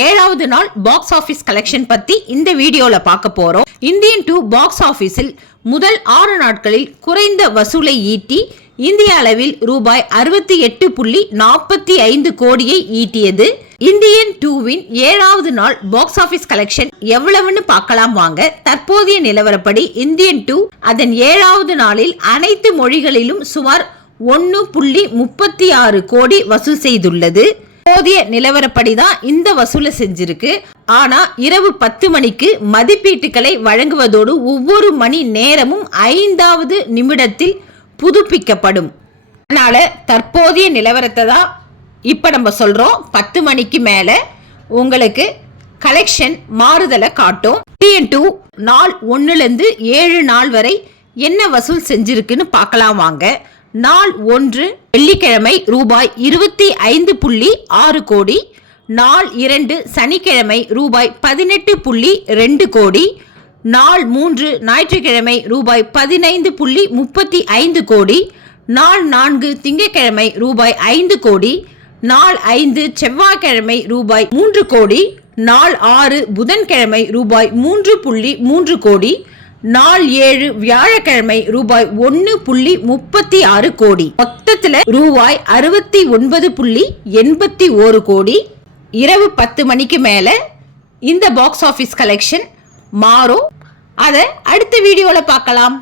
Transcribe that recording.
ஏழாவது நாள் box office collection பத்தி இந்த வீடியோல பார்க்க போறோம். இந்தியன் 2 பாக்ஸ் ஆபீஸில் முதல் 6 நாட்களில் குறைந்த வசூலை ஈட்டி இந்திய அளவில் ரூபாய் 68.45 கோடியை ஈட்டியது. இந்தியன் 2வின் ஏழாவது நாள் பாக்ஸ் ஆபீஸ் கலெக்ஷன் எவ்வளவுன்னு பார்க்கலாம் வாங்க. தற்போதைய நிலவரப்படி இந்தியன் 2 அதன் ஏழாவது நாளில் அனைத்து மொழிகளிலும் சுமார் 1.36 கோடி வசூல் செய்துள்ளது. போதிய நிலவரப்படிதான் இந்த வசூலை செஞ்சிருக்கு. ஆனா இரவு 10 மணிக்கு மதிப்பீட்டுகளை வழங்குவதோடு ஒவ்வொரு மணி நேரமும் 5வது நிமிடத்தில் புதுப்பிக்கப்படும். அதனால தற்போதைய நிலவரத்தை தான் இப்ப நம்ம சொல்றோம். 10 மணிக்கு மேல உங்களுக்கு கலெக்ஷன் மாறுதலை காட்டும். இந்தியன் 2 நாள் 1லிருந்து 7 நாள் வரை என்ன வசூல் செஞ்சிருக்குன்னு பார்க்கலாம் வாங்க. நாள் 1 வெள்ளிக்கிழமை ரூபாய் 25.6 கோடி, நாள் 2 சனிக்கிழமை ரூபாய் 18.2 கோடி, நாள் 3 ஞாயிற்றுக்கிழமை ரூபாய் 15.35 கோடி, நாள் 4 திங்கட்கிழமை ரூபாய் 5 கோடி, நாள் 5 செவ்வாய்க்கிழமை ரூபாய் 3 கோடி, நாள் 6 புதன்கிழமை ரூபாய் 3.3 கோடி, நாள் 7 வியாழக்கிழமை ரூபாய் 1.36 கோடி. மொத்தத்துல ரூபாய் 69.81 கோடி. இரவு 10 மணிக்கு மேல இந்த பாக்ஸ் ஆபீஸ் கலெக்ஷன் மாறும். அதை அடுத்த வீடியோல பார்க்கலாம்.